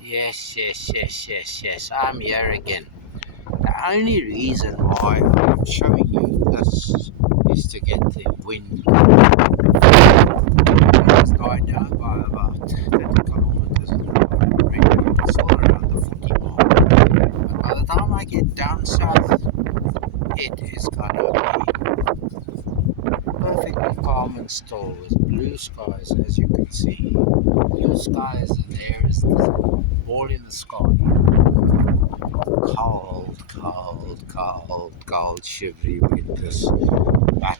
Yes, I'm here again. The only reason why I'm showing you this is to get the wind. It's died down by about 30 kilometers an hour. It's still around the 40 mark. But by the time I get down south, it is gonna be perfectly calm and still with blue skies, as you can see. Blue skies, and there is the ball in the sky. Cold, shivery winters. But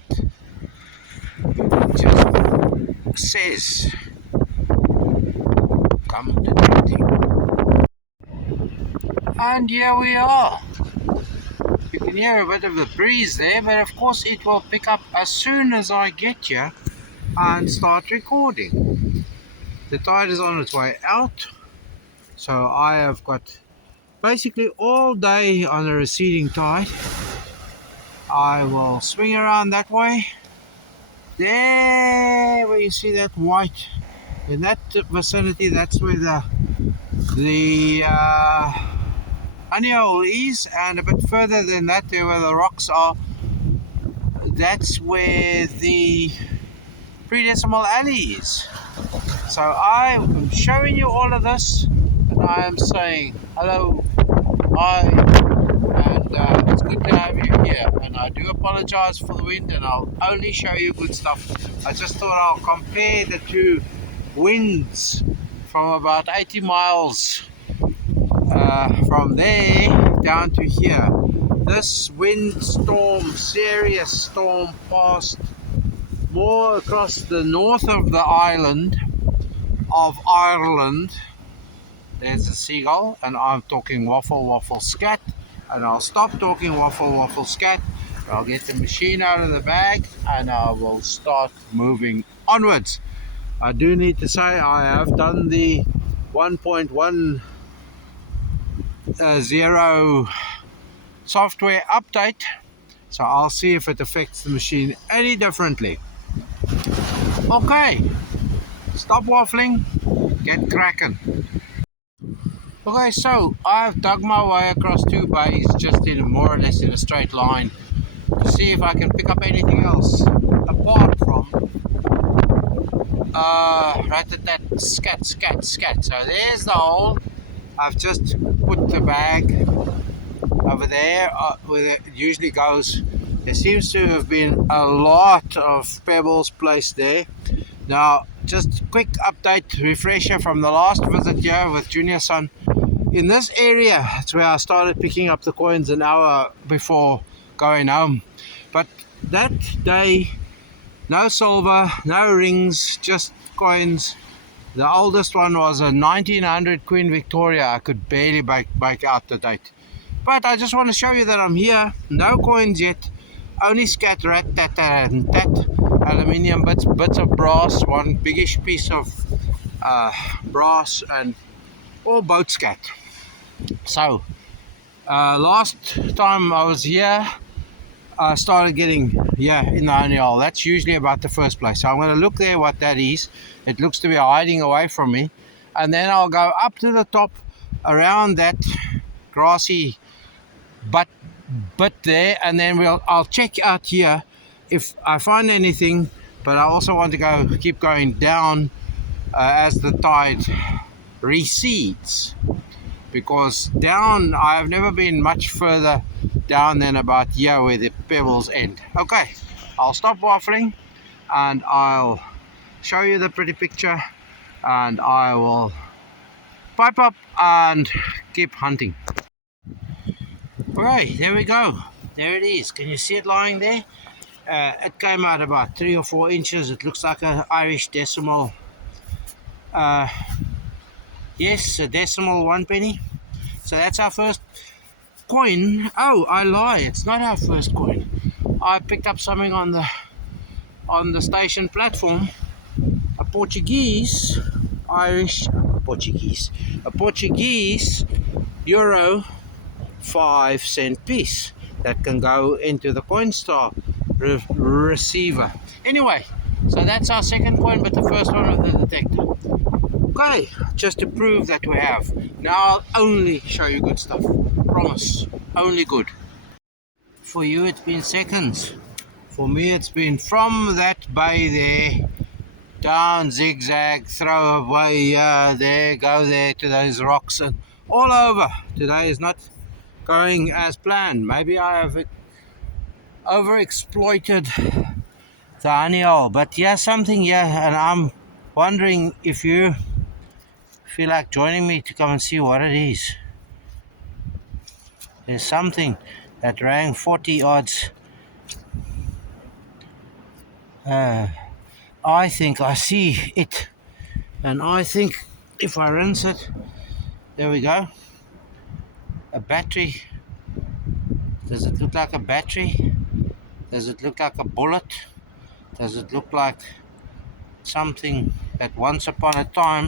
it just says, come to dating. And here we are. You can hear a bit of the breeze there, but of course it will pick up as soon as I get here and start recording. The tide is on its way out, so I have got basically all day on a receding tide. I will swing around that way. There, where you see that white, in that vicinity, that's where the honey hole is, and a bit further than that, there where the rocks are, that's where the pre-decimal alley is. So I am showing you all of this, and I am saying hello, hi, and it's good to have you here. And I do apologize for the wind, and I'll only show you good stuff. I just thought I'll compare the two winds from about 80 miles from there down to here. This windstorm, serious storm, passed more across the north of the island of Ireland. There's a seagull, and I'm talking waffle scat, and I'll stop talking waffle scat. I'll get the machine out of the bag and I will start moving onwards. I do need to say I have done the 1.10 software update, so I'll see if it affects the machine any differently. Okay, stop waffling, get cracking. Okay, so I've dug my way across two bays just in more or less in a straight line to see if I can pick up anything else apart from rat-a-tat, scat. So there's the hole. I've just put the bag over there where it usually goes. There seems to have been a lot of pebbles placed there. Now, just quick update, refresher from the last visit here with Junior Son. In this area, that's where I started picking up the coins an hour before going home. But that day, no silver, no rings, just coins. The oldest one was a 1900 Queen Victoria. I could barely make out the date. But I just want to show you that I'm here. No coins yet. Only scat, rat, tat, and tat. Aluminium bits of brass. One biggish piece of brass, and all boat scat. So, last time I was here, I started getting in the honey hole. That's usually about the first place. So I'm going to look there what that is. It looks to be hiding away from me. And then I'll go up to the top around that grassy bit there, and then I'll check out here if I find anything. But I also want to keep going down as the tide recedes, because down I have never been much further down than about here where the pebbles end. Okay, I'll stop waffling and I'll show you the pretty picture, and I will pipe up and keep hunting. Okay, there we go. There it is. Can you see it lying there? It came out about 3 or 4 inches. It looks like an Irish decimal. Yes, a decimal 1 penny. So that's our first coin. Oh, I lie. It's not our first coin. I picked up something on the station platform. A Portuguese euro 5-cent piece that can go into the Coinstar receiver. Anyway, so that's our second coin, but the first one with the detector. Okay, just to prove that we have. Now I'll only show you good stuff. Promise, only good. For you it's been seconds. For me it's been from that bay there, down, zigzag, throw away, there, go there to those rocks and all over. Today is not going as planned. Maybe I have overexploited the honey hole, but yeah, something, yeah, and I'm wondering if you feel like joining me to come and see what it is. There's something that rang 40 odds. I think I see it, and I think if I rinse it, there we go. A battery. Does it look like a battery? Does it look like a bullet? Does it look like something that once upon a time,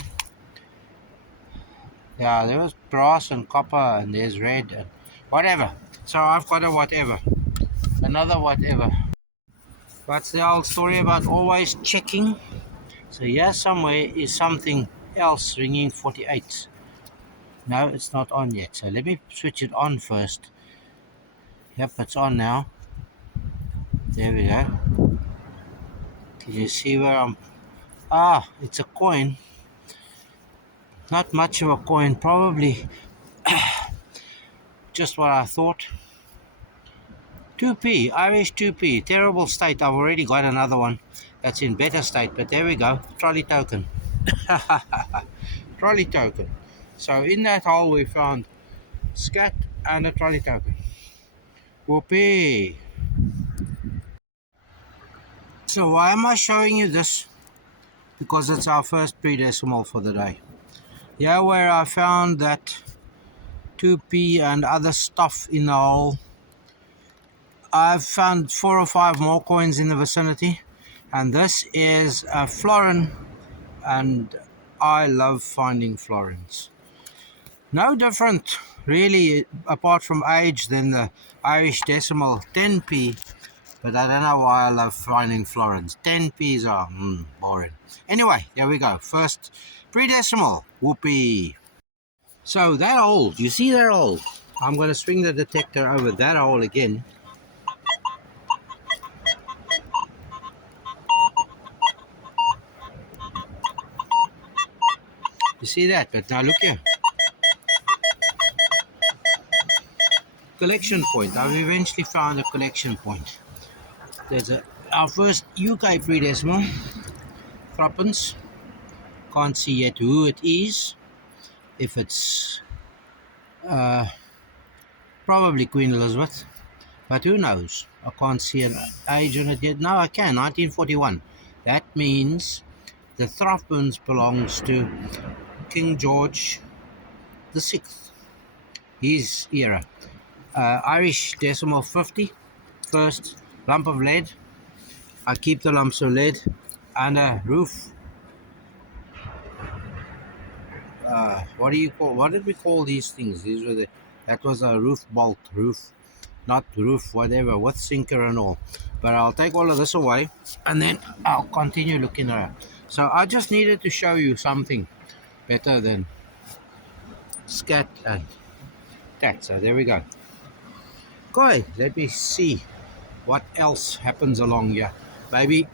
yeah, there was brass and copper and there's red and whatever. So I've got a whatever, another whatever. What's the old story about always checking? So here somewhere is something else ringing 48. No, it's not on yet. So let me switch it on first. Yep, it's on now. There we go. Can you see where I'm? Ah, it's a coin. Not much of a coin, probably just what I thought. 2p, Irish 2p, terrible state. I've already got another one that's in better state, but there we go. Trolley token. Trolley token. So in that hole we found scat and a trolley token. Whoopee. So why am I showing you this? Because it's our first pre-decimal for the day. Yeah, where I found that 2p and other stuff in the hole, I've found 4 or 5 more coins in the vicinity, and this is a florin, and I love finding florins. No different really apart from age than the Irish decimal 10p, but I don't know why I love finding florins. 10p's are boring. Anyway, there we go, first pre-decimal. Whoopee. So that hole, you see that hole? I'm going to swing the detector over that hole again. You see that? But now look here. Collection point. I've eventually found a collection point. There's our first UK pre-decimal. Threepence. Can't see yet who it is. If it's probably Queen Elizabeth. But who knows? I can't see an age on it yet. No, I can. 1941. That means the threepence belongs to King George VI. His era. Irish decimal 50. First lump of lead. I keep the lumps of lead and a roof. What did we call these things? These were that was a roof bolt, not roof, whatever, with sinker and all. But I'll take all of this away and then I'll continue looking around. So I just needed to show you something better than scat and that. So there we go. Okay, let me see what else happens along here. Maybe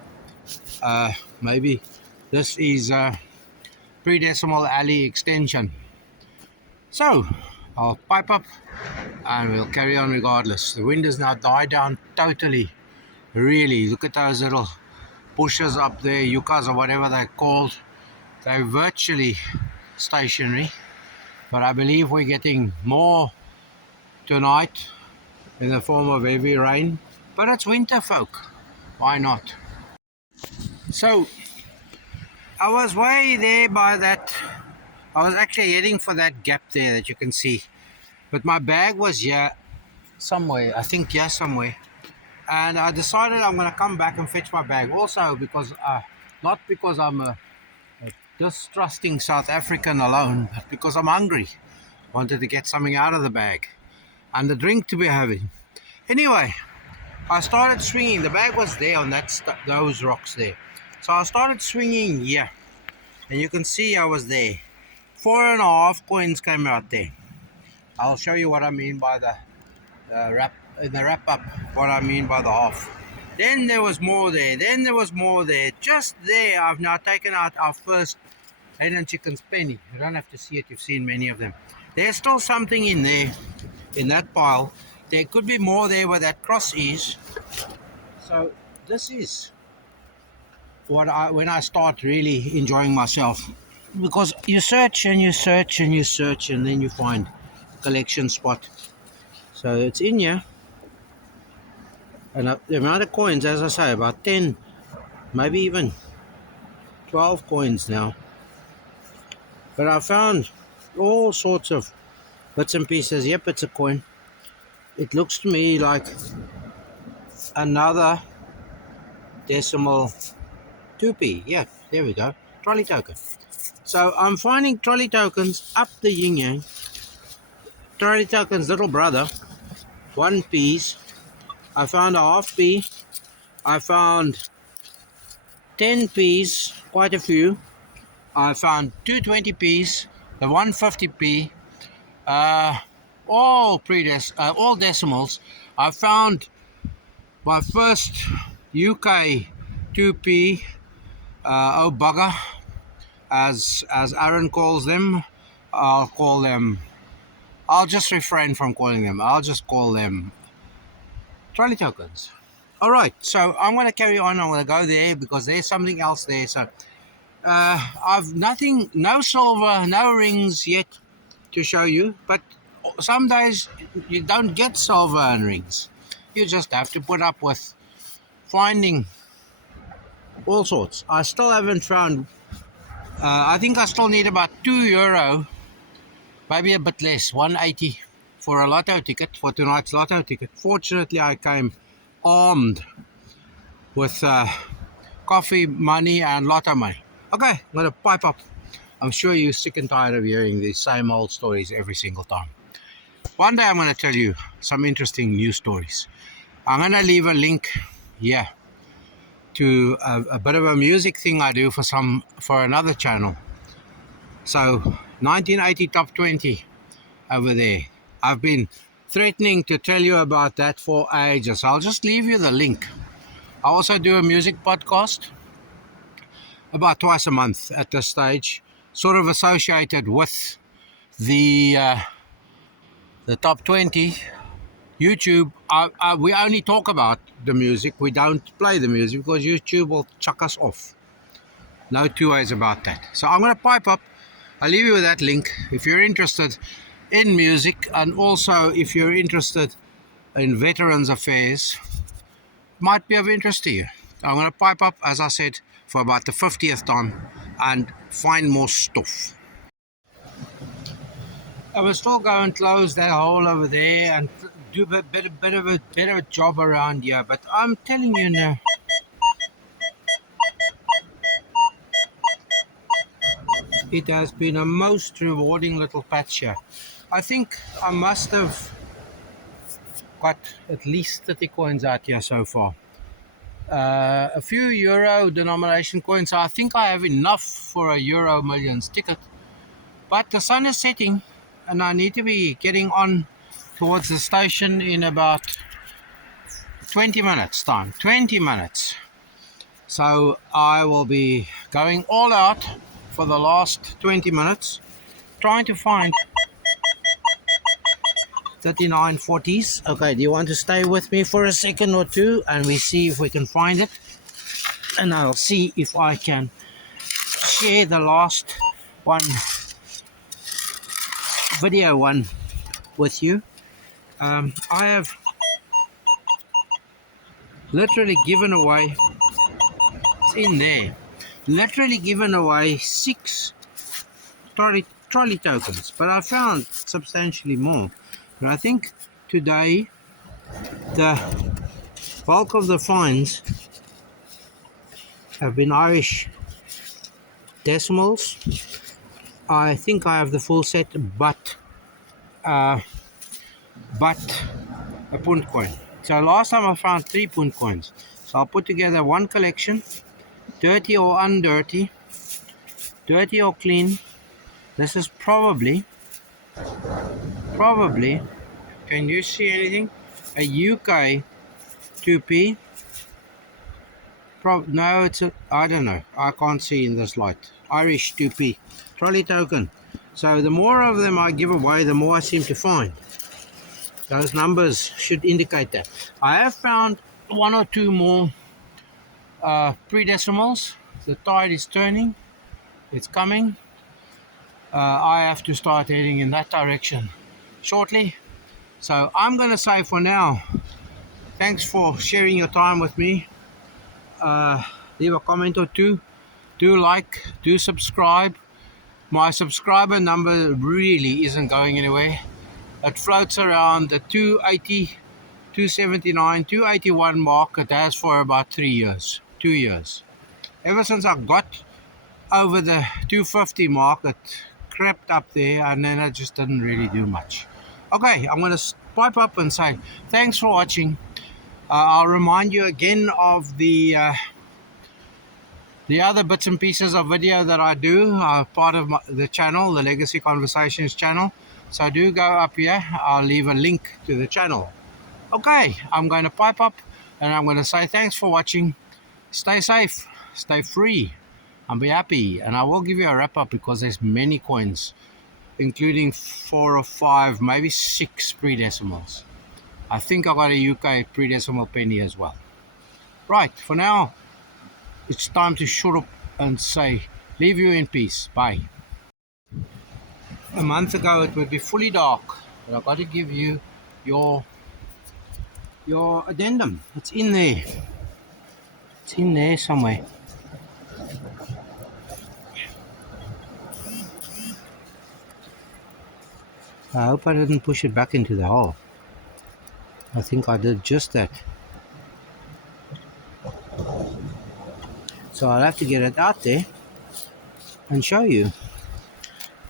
this is pre-decimal alley extension. So I'll pipe up and we'll carry on regardless. The wind has now died down totally. Really, look at those little bushes up there, yuccas or whatever they're called. They're virtually stationary, but I believe we're getting more tonight in the form of heavy rain. But it's winter, folk. Why not? So I was way there by that. I was actually heading for that gap there that you can see, but my bag was here somewhere. I think here somewhere, and I decided I'm going to come back and fetch my bag. Also because not because I'm a distrusting South African alone, but because I'm hungry. Wanted to get something out of the bag and a drink to be having. Anyway, I started swinging. The bag was there on those rocks there. So I started swinging here. and you can see I was there. 4.5 coins came out there. I'll show you what I mean by the wrap up, what I mean by the half. Then there was more there, then there was more there. Just there, I've now taken out our first hen and chicken's penny. You don't have to see it, you've seen many of them. There's still something in there, in that pile. There could be more there where that cross is. So this is when I start really enjoying myself, because you search and you search and you search, and then you find collection spot. So it's in here, and the amount of coins, as I say, about 10, maybe even 12 coins now. But I found all sorts of bits and pieces. Yep, it's a coin. It looks to me like another decimal 2p. Yeah, there we go. Trolley token. So I'm finding trolley tokens up the yin yang. Trolley tokens little brother, 1p's. I found a half p. I found 10p's, quite a few. I found 220p's, the 150p, all decimals. I found my first UK 2p, oh bugger, as Aaron calls them. I'll just refrain from calling them. I'll just call them trolley tokens. All right, so I'm going to carry on. I'm going to go there because there's something else there. So I've no silver, no rings yet to show you, but some days you don't get silver and rings. You just have to put up with finding all sorts. I still haven't found, I think I still need about €2, maybe a bit less, 180 for a lotto ticket, for tonight's lotto ticket. Fortunately, I came armed with coffee money and lotto money. Okay, I'm going to pipe up. I'm sure you're sick and tired of hearing these same old stories every single time. One day I'm going to tell you some interesting news stories. I'm going to leave a link here to a bit of a music thing I do for another channel. So 1980 top 20 over there. I've been threatening to tell you about that for ages. I'll just leave you the link. I also do a music podcast about twice a month at this stage, sort of associated with the top 20. YouTube, we only talk about the music. We don't play the music because YouTube will chuck us off. No two ways about that. So I'm going to pipe up. I'll leave you with that link if you're interested in music, and also if you're interested in Veterans Affairs, might be of interest to you. I'm going to pipe up, as I said, for about the 50th time and find more stuff. I will still go and close that hole over there and do a bit of a better job around here, but I'm telling you now, it has been a most rewarding little patch here. I think I must have got at least 30 coins out here so far. A few euro denomination coins. I think I have enough for a Euro Millions ticket. But the sun is setting and I need to be getting on towards the station in about 20 minutes time. 20 minutes. So I will be going all out for the last 20 minutes, trying to find 3940s. Okay, do you want to stay with me for a second or two and we see if we can find it? And I'll see if I can share the last video one with you. I have literally given away, it's in there, literally given away 6 trolley tokens, but I found substantially more. And I think today the bulk of the finds have been Irish decimals. I think I have the full set, but a punt coin. So last time I found 3 punt coins. So I'll put together one collection, dirty or undirty, dirty or clean. This is probably, can you see anything? A UK 2p. No, it's a, I don't know. I can't see in this light. Irish 2p. Trolley token. So the more of them I give away, the more I seem to find. Those numbers should indicate that. I have found one or two more pre-decimals. The tide is turning. It's coming. I have to start heading in that direction shortly. So I'm going to say for now, thanks for sharing your time with me. Leave a comment or two. Do like, do subscribe. My subscriber number really isn't going anywhere. It floats around the 280, 279, 281 mark. It has for about 3 years, 2 years. Ever since I got over the 250 mark, it crept up there, and then I just didn't really do much. Okay, I'm going to pipe up and say thanks for watching. I'll remind you again of the other bits and pieces of video that I do, part of the channel, the Legacy Conversations channel. So do go up here. I'll leave a link to the channel. Okay, I'm going to pipe up and I'm going to say thanks for watching. Stay safe, stay free, and be happy. And I will give you a wrap up because there's many coins, including 4 or 5, maybe 6 pre-decimals. I think I got a UK pre-decimal penny as well. Right, for now, it's time to shut up and say, leave you in peace. Bye. A month ago it would be fully dark, but I've got to give you your addendum. It's in there. It's in there somewhere. I hope I didn't push it back into the hole. I think I did just that. So I'll have to get it out there and show you.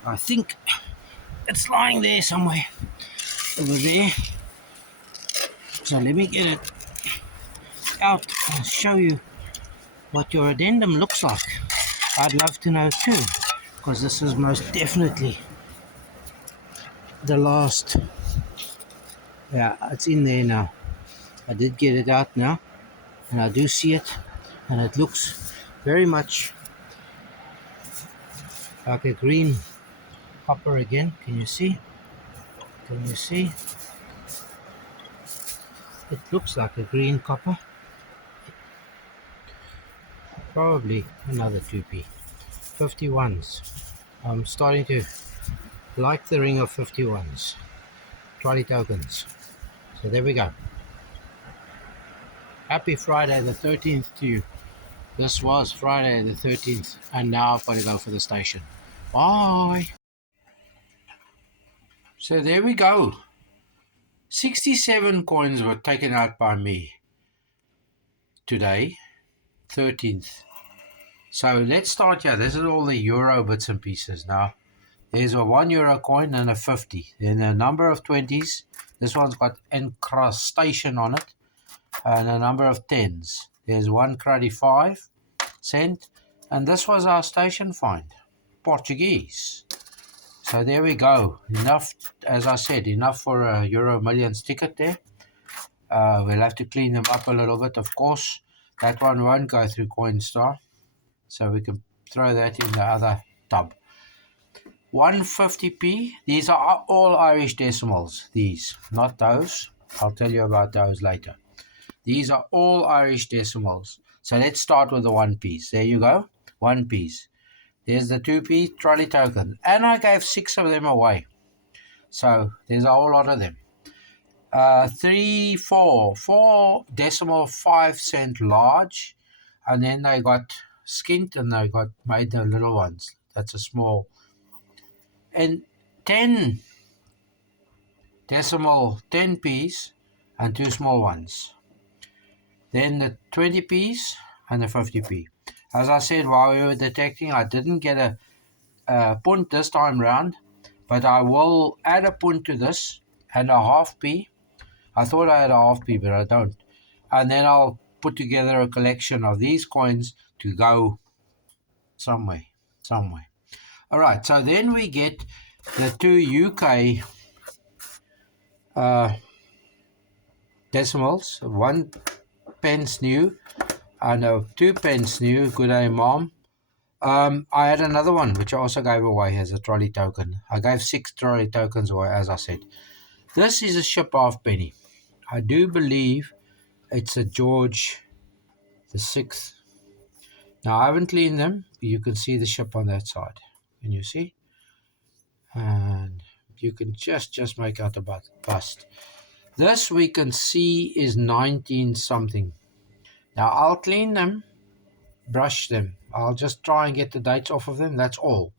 I think it's lying there somewhere over there. So let me get it out and show you what your addendum looks like. I'd love to know too, because this is most definitely the last. Yeah, it's in there now. I did get it out now, and I do see it, and it looks very much like a green copper again. Can you see? Can you see? It looks like a green copper. Probably another 2p. 51s. I'm starting to like the ring of 51s. Trolley tokens. So there we go. Happy Friday the 13th to you. This was Friday the 13th, and now I've got to go for the station. Bye. So there we go. 67 coins were taken out by me today, 13th. So let's start here. This is all the euro bits and pieces now. There's a €1 coin and a 50. Then a number of 20s. This one's got encrustation on it. And a number of 10s. There's one cruddy 5 cent. And this was our station find. Portuguese. So there we go. Enough, as I said, enough for a Euro Millions ticket there. We'll have to clean them up a little bit, of course. That one won't go through Coinstar. So we can throw that in the other tub. 150p. These are all Irish decimals. These, not those. I'll tell you about those later. These are all Irish decimals. So let's start with the 1p's. There you go. 1p's. There's the 2p trolley token. And I gave 6 of them away. So there's a whole lot of them. 4 decimal 5 cent large. And then they got skint and they got made the little ones. That's a small. And 10 decimal 10p's and 2 small ones. Then the 20p's and the 50p. As I said while we were detecting, I didn't get a punt this time round, but I will add a punt to this and a half p. I thought I had a half p, but I don't. And then I'll put together a collection of these coins to go somewhere. All right, so then we get the two UK decimals, 1 pence new, no, 2 pence new, good day mom. I had another one which I also gave away as a trolley token. I gave 6 trolley tokens away, as I said. This is a ship halfpenny. I do believe it's a George the 6th. Now I haven't cleaned them. You can see the ship on that side. Can you see? And you can just make out the bust. This we can see is 19 something. Now I'll clean them, brush them. I'll just try and get the dates off of them. That's all.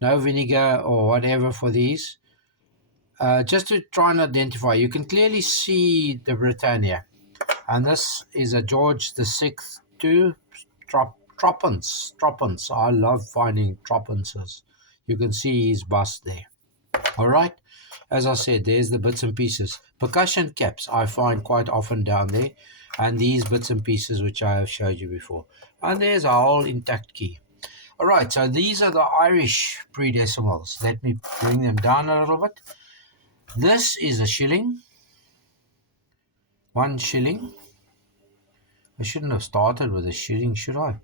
No vinegar or whatever for these. Just to try and identify. You can clearly see the Britannia. And this is a George the 6th 2 Troppens. I love finding Troppenses. You can see his bust there. All right. As I said, there's the bits and pieces. Percussion caps I find quite often down there. And these bits and pieces which I have showed you before. And there's a whole intact key. All right, so these are the Irish pre-decimals. Let me bring them down a little bit. This is a shilling. 1 shilling. I shouldn't have started with a shilling, should I?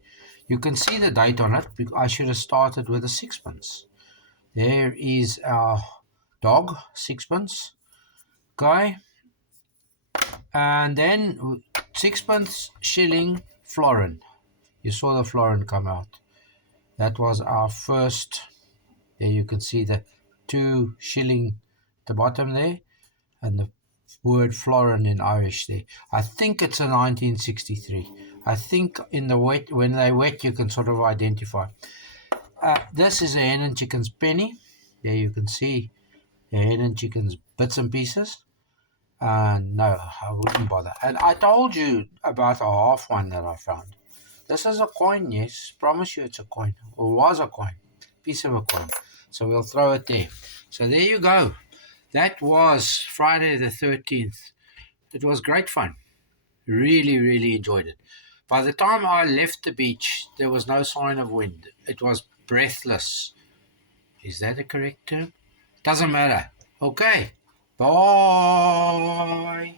You can see the date on it. I should have started with a 6pence. There is our dog, 6pence. Okay. And then 6pence, shilling, florin. You saw the florin come out. That was our first. There you can see the 2 shilling at the bottom there. And the word florin in Irish there. I think it's a 1963. I think in the wet, when they wet, you can sort of identify. This is a hen and chickens penny. There you can see the hen and chickens bits and pieces. No, I wouldn't bother. And I told you about a half one that I found. This is a coin, yes. Promise you it's a coin. Or was a coin. Piece of a coin. So we'll throw it there. So there you go. That was Friday the 13th. It was great fun. Really, really enjoyed it. By the time I left the beach, there was no sign of wind. It was breathless. Is that a correct term? Doesn't matter. Okay. Bye.